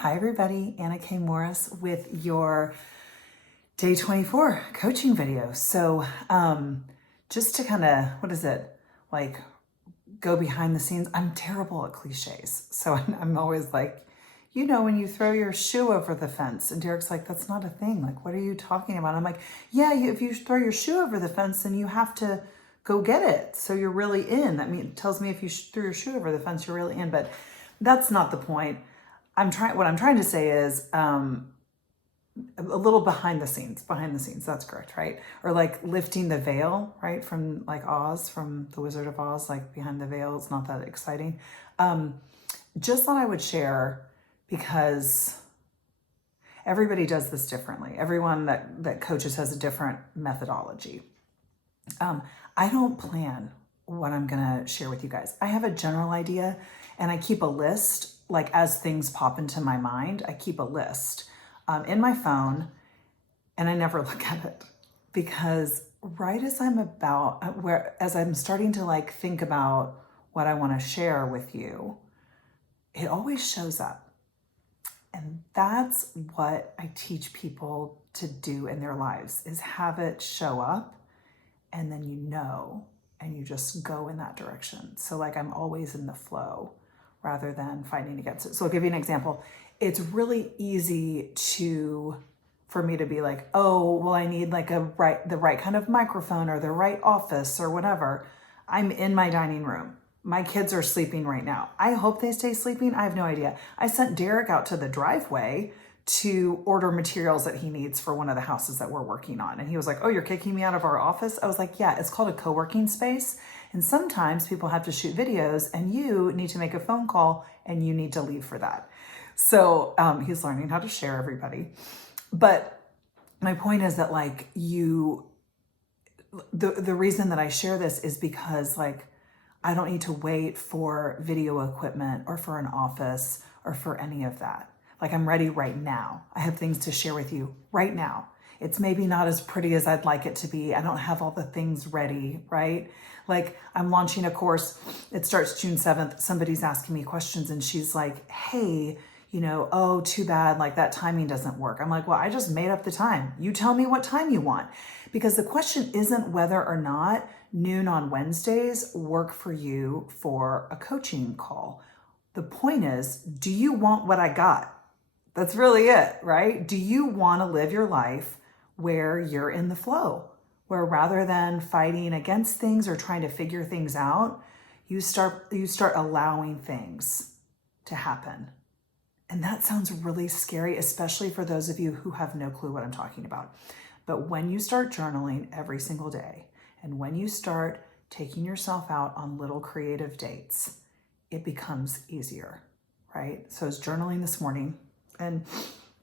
Hi everybody, Anna K. Morris with your day 24 coaching video. So just to kind of, like go behind the scenes, I'm terrible at cliches. So I'm always like, when you throw your shoe over the fence, and Derek's like, that's not a thing. Like, what are you talking about? I'm like, yeah, if you throw your shoe over the fence, then you have to go get it. So you're really in. It tells me if you threw your shoe over the fence, you're really in, but that's not the point. What I'm trying to say is a little behind the scenes, that's correct, right? Or like lifting the veil, right? From like Oz, from the Wizard of Oz, like behind the veil, it's not that exciting. Just thought I would share because everybody does this differently. Everyone that coaches has a different methodology. I don't plan what I'm gonna share with you guys. I have a general idea and I keep a list, like as things pop into my mind, I keep a list in my phone and I never look at it because right as as I'm starting to like think about what I wanna share with you, it always shows up. And that's what I teach people to do in their lives, is have it show up and then and you just go in that direction. So like I'm always in the flow rather than fighting against it. So I'll give you an example. It's really easy for me to be like, oh, well, I need like the right kind of microphone or the right office or whatever. I'm in my dining room. My kids are sleeping right now. I hope they stay sleeping. I have no idea. I sent Derek out to the driveway to order materials that he needs for one of the houses that we're working on. And he was like, oh, you're kicking me out of our office? I was like, yeah, it's called a co-working space. And sometimes people have to shoot videos and you need to make a phone call and you need to leave for that. So he's learning how to share, everybody. But my point is that like the reason that I share this is because like I don't need to wait for video equipment or for an office or for any of that. Like I'm ready right now. I have things to share with you right now. It's maybe not as pretty as I'd like it to be. I don't have all the things ready, right? Like I'm launching a course. It starts June 7th. Somebody's asking me questions and she's like, hey, oh, too bad. Like that timing doesn't work. I'm like, well, I just made up the time. You tell me what time you want. Because the question isn't whether or not noon on Wednesdays work for you for a coaching call. The point is, do you want what I got? That's really it, right? Do you want to live your life where you're in the flow, where rather than fighting against things or trying to figure things out, you start allowing things to happen? And that sounds really scary, especially for those of you who have no clue what I'm talking about. But when you start journaling every single day, and when you start taking yourself out on little creative dates, it becomes easier, right? So I was journaling this morning, and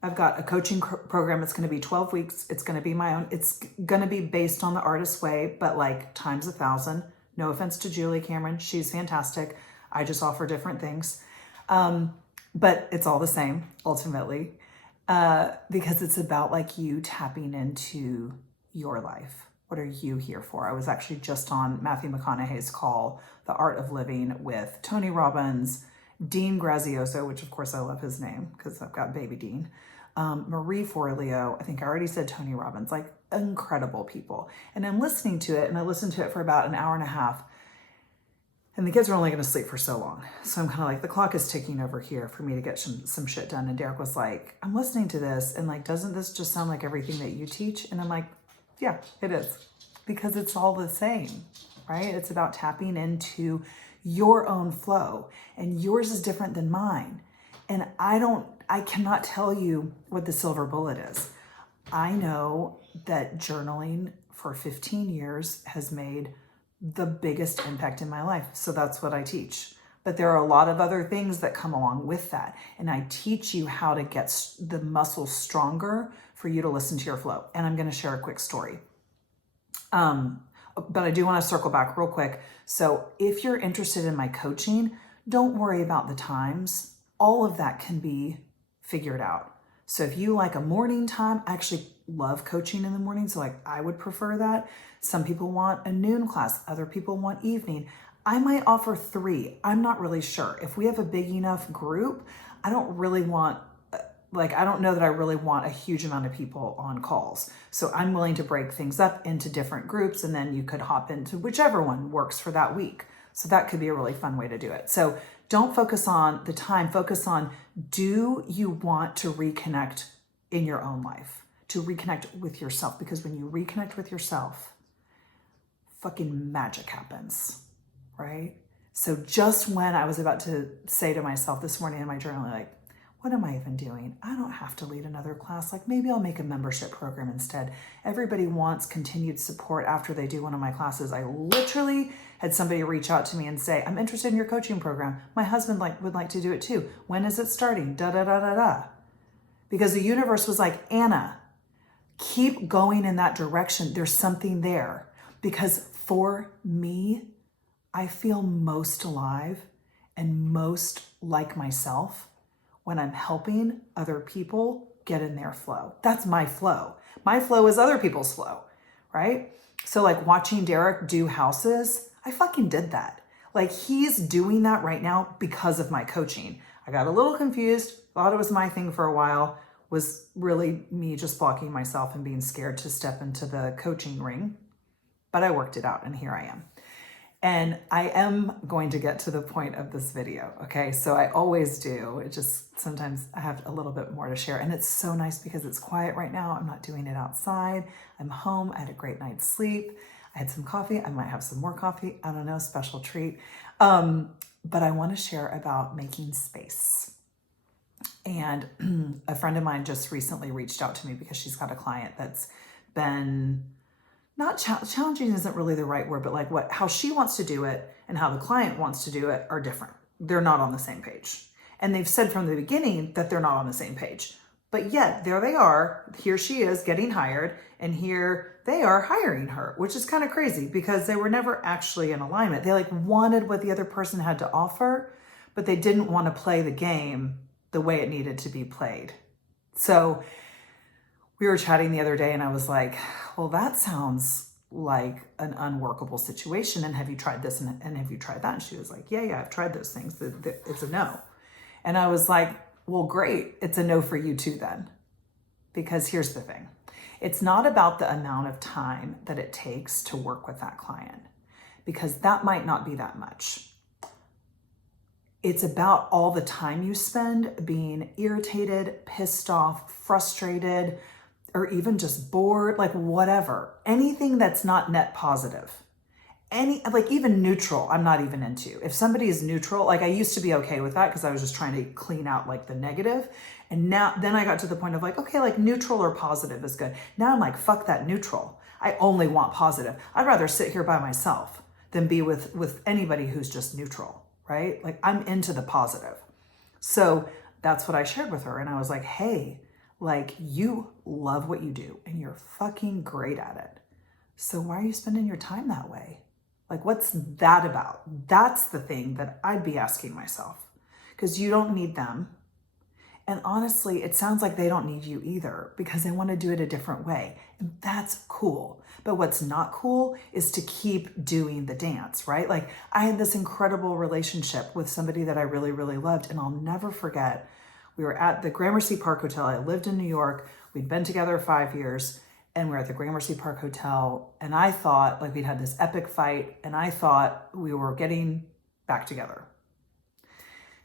I've got a coaching program. It's going to be 12 weeks. It's going to be my own. It's going to be based on the Artist Way, but like times 1,000. No offense to Julie Cameron. She's fantastic. I just offer different things. But it's all the same ultimately, because it's about like you tapping into your life. What are you here for? I was actually just on Matthew McConaughey's call, The Art of Living, with Tony Robbins, Dean Grazioso, which of course I love his name because I've got baby Dean, Marie Forleo. I think I already said Tony Robbins, like incredible people. And I'm listening to it, and I listened to it for about an hour and a half. And the kids are only going to sleep for so long. So I'm kind of like, the clock is ticking over here for me to get some shit done. And Derek was like, I'm listening to this. And like, doesn't this just sound like everything that you teach? And I'm like, yeah, it is. Because it's all the same, right? It's about tapping into your own flow. And yours is different than mine. And I cannot tell you what the silver bullet is. I know that journaling for 15 years has made the biggest impact in my life. So that's what I teach. But there are a lot of other things that come along with that. And I teach you how to get the muscles stronger for you to listen to your flow. And I'm going to share a quick story. But I do want to circle back real quick. So if you're interested in my coaching, don't worry about the times. All of that can be figured out. So if you like a morning time, I actually love coaching in the morning. So like I would prefer that. Some people want a noon class. Other people want evening. I might offer 3. I'm not really sure. If we have a big enough group, I don't really want like, I don't know that I really want a huge amount of people on calls. So I'm willing to break things up into different groups, and then you could hop into whichever one works for that week. So that could be a really fun way to do it. So don't focus on the time, focus on, do you want to reconnect in your own life, to reconnect with yourself? Because when you reconnect with yourself, fucking magic happens, right? So just when I was about to say to myself this morning in my journal, like, what am I even doing? I don't have to lead another class. Like, maybe I'll make a membership program instead. Everybody wants continued support after they do one of my classes. I literally had somebody reach out to me and say, I'm interested in your coaching program. My husband would like to do it too. When is it starting? Da, da, da, da, da. Because the universe was like, Anna, keep going in that direction. There's something there. Because for me, I feel most alive and most like myself when I'm helping other people get in their flow. That's my flow. My flow is other people's flow, right? So like watching Derek do houses, I fucking did that. Like, he's doing that right now because of my coaching. I got a little confused, thought it was my thing for a while, was really me just blocking myself and being scared to step into the coaching ring. But I worked it out, and here I am. And I am going to get to the point of this video, okay? So I always do. It just, sometimes I have a little bit more to share. And it's so nice because it's quiet right now. I'm not doing it outside. I'm home. I had a great night's sleep. I had some coffee. I might have some more coffee. I don't know, special treat. But I want to share about making space. And a friend of mine just recently reached out to me because she's got a client that's been not challenging isn't really the right word, but like how she wants to do it and how the client wants to do it are different. They're not on the same page. And they've said from the beginning that they're not on the same page. But yet there they are, here she is getting hired, and here they are hiring her, which is kind of crazy because they were never actually in alignment. They like wanted what the other person had to offer, but they didn't want to play the game the way it needed to be played. So we were chatting the other day and I was like, well, that sounds like an unworkable situation. And have you tried this? And have you tried that? And she was like, yeah, I've tried those things. It's a no. And I was like, well, great. It's a no for you too then. Because here's the thing. It's not about the amount of time that it takes to work with that client, because that might not be that much. It's about all the time you spend being irritated, pissed off, frustrated, or even just bored, like whatever, anything that's not net positive, like even neutral, I'm not even into. If somebody is neutral, like I used to be okay with that because I was just trying to clean out like the negative. And then I got to the point of like, okay, like neutral or positive is good. Now I'm like, fuck that neutral. I only want positive. I'd rather sit here by myself than be with anybody who's just neutral, right? Like I'm into the positive. So that's what I shared with her. And I was like, hey, like you love what you do and you're fucking great at it. So why are you spending your time that way? Like, what's that about? That's the thing that I'd be asking myself, because you don't need them. And honestly, it sounds like they don't need you either because they want to do it a different way. And that's cool. But what's not cool is to keep doing the dance, right? Like I had this incredible relationship with somebody that I really, really loved. And I'll never forget, we were at the Gramercy Park Hotel. I lived in New York. We'd been together 5 years and we're at the Gramercy Park Hotel. And I thought like we'd had this epic fight and I thought we were getting back together.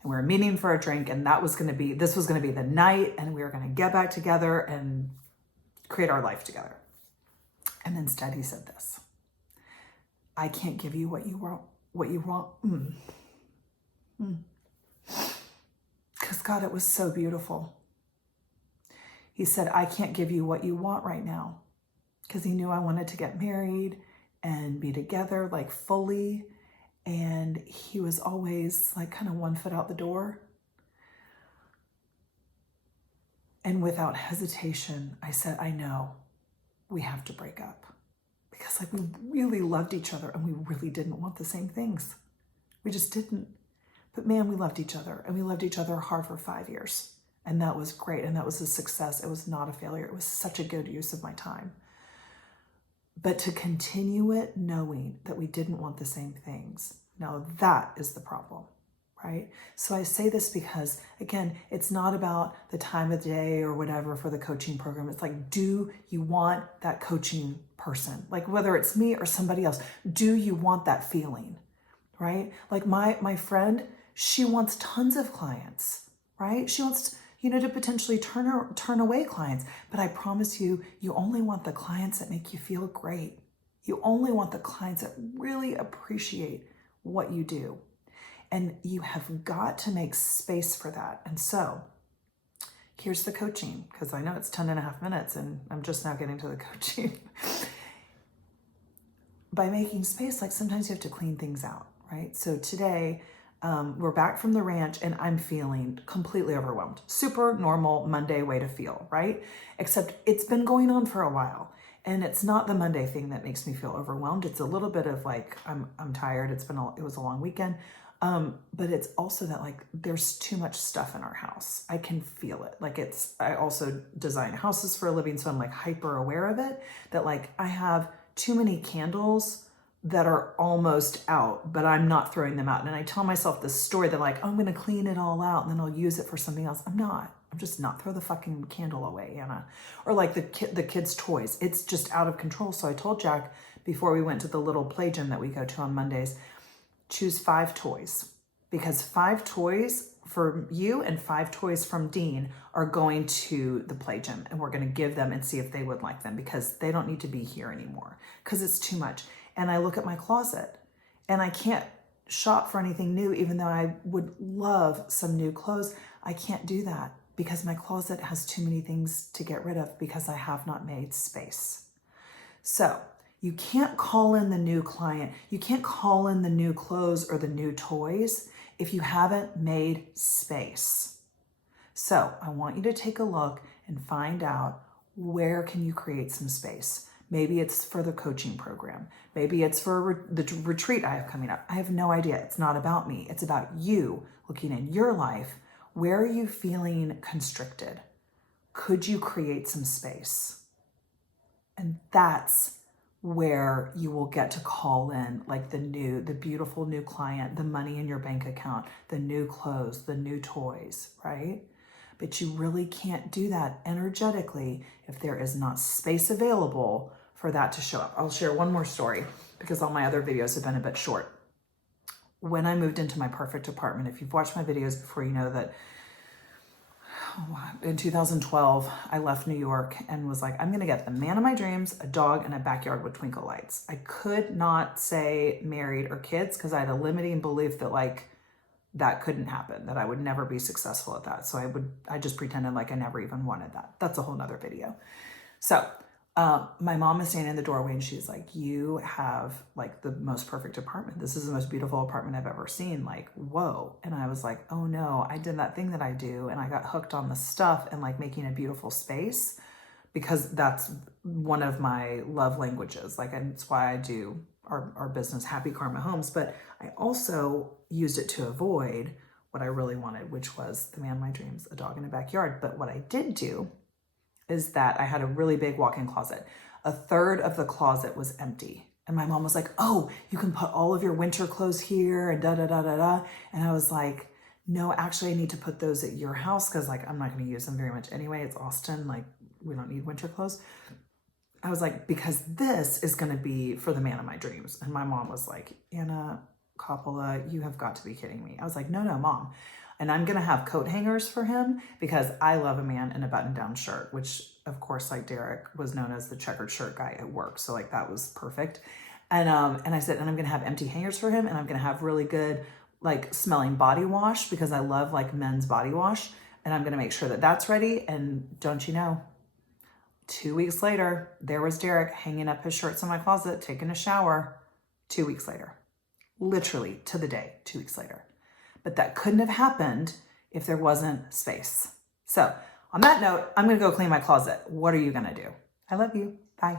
And we were meeting for a drink and this was going to be the night and we were going to get back together and create our life together. And instead he said this: I can't give you what you want. Because God, it was so beautiful. He said, I can't give you what you want right now. Because he knew I wanted to get married and be together like fully. And he was always like kind of 1 foot out the door. And without hesitation, I said, I know we have to break up. Because like we really loved each other and we really didn't want the same things. We just didn't. But man, we loved each other and we loved each other hard for 5 years. And that was great. And that was a success. It was not a failure. It was such a good use of my time. But to continue it knowing that we didn't want the same things, now that is the problem, right? So I say this because, again, it's not about the time of the day or whatever for the coaching program. It's like, do you want that coaching person? Like whether it's me or somebody else, do you want that feeling, right? Like my friend, she wants tons of clients, right? She wants, to potentially turn away clients. But I promise you, you only want the clients that make you feel great. You only want the clients that really appreciate what you do. And you have got to make space for that. And so here's the coaching, because I know it's 10.5 minutes and I'm just now getting to the coaching. By making space, like sometimes you have to clean things out, right? So today, we're back from the ranch and I'm feeling completely overwhelmed. Super normal Monday way to feel, right? Except it's been going on for a while. And it's not the Monday thing that makes me feel overwhelmed. It's a little bit of like, I'm tired. It was a long weekend. But it's also that like, there's too much stuff in our house. I can feel it. Like I also design houses for a living. So I'm like hyper aware of it, that like I have too many candles that are almost out, but I'm not throwing them out. And I tell myself this story that like, I'm going to clean it all out and then I'll use it for something else. I'm not. I'm just not. Throw the fucking candle away, Anna. Or like the kids' toys. It's just out of control. So I told Jack before we went to the little play gym that we go to on Mondays, choose 5 toys, because 5 toys for you and 5 toys from Dean are going to the play gym, and we're going to give them and see if they would like them, because they don't need to be here anymore because it's too much. And I look at my closet and I can't shop for anything new, even though I would love some new clothes. I can't do that because my closet has too many things to get rid of because I have not made space. So you can't call in the new client. You can't call in the new clothes or the new toys if you haven't made space. So I want you to take a look and find out, where can you create some space? Maybe it's for the coaching program. Maybe it's for the retreat I have coming up. I have no idea. It's not about me. It's about you looking in your life. Where are you feeling constricted? Could you create some space? And that's where you will get to call in like the beautiful new client, the money in your bank account, the new clothes, the new toys, right? But you really can't do that energetically if there is not space available for that to show up. I'll share one more story because all my other videos have been a bit short. When I moved into my perfect apartment, if you've watched my videos before, you know that in 2012, I left New York and was like, I'm going to get the man of my dreams, a dog, and a backyard with twinkle lights. I could not say married or kids because I had a limiting belief that like that couldn't happen, that I would never be successful at that. So I just pretended like I never even wanted that. That's a whole nother video. So my mom is standing in the doorway and she's like, you have like the most perfect apartment. This is the most beautiful apartment I've ever seen. Like, whoa. And I was like, oh no, I did that thing that I do. And I got hooked on the stuff and like making a beautiful space, because that's one of my love languages. Like, and it's why I do our business, Happy Karma Homes. But I also used it to avoid what I really wanted, which was the man of my dreams, a dog in a backyard. But what I did do is that I had a really big walk-in closet. A third of the closet was empty. And my mom was like, oh, you can put all of your winter clothes here and da, da, da, da, da. And I was like, no, actually I need to put those at your house because like, I'm not going to use them very much anyway. It's Austin. Like, we don't need winter clothes. I was like, because this is going to be for the man of my dreams. And my mom was like, Anna Coppola, you have got to be kidding me. I was like, no, Mom. And I'm going to have coat hangers for him because I love a man in a button-down shirt, which of course, like Derek was known as the checkered shirt guy at work. So like that was perfect. And I said, and I'm going to have empty hangers for him. And I'm going to have really good, like smelling body wash because I love like men's body wash. And I'm going to make sure that that's ready. And don't you know, 2 weeks later, there was Derek hanging up his shirts in my closet, taking a shower. 2 weeks later, literally to the day, 2 weeks later. But that couldn't have happened if there wasn't space. So on that note, I'm going to go clean my closet. What are you going to do? I love you. Bye.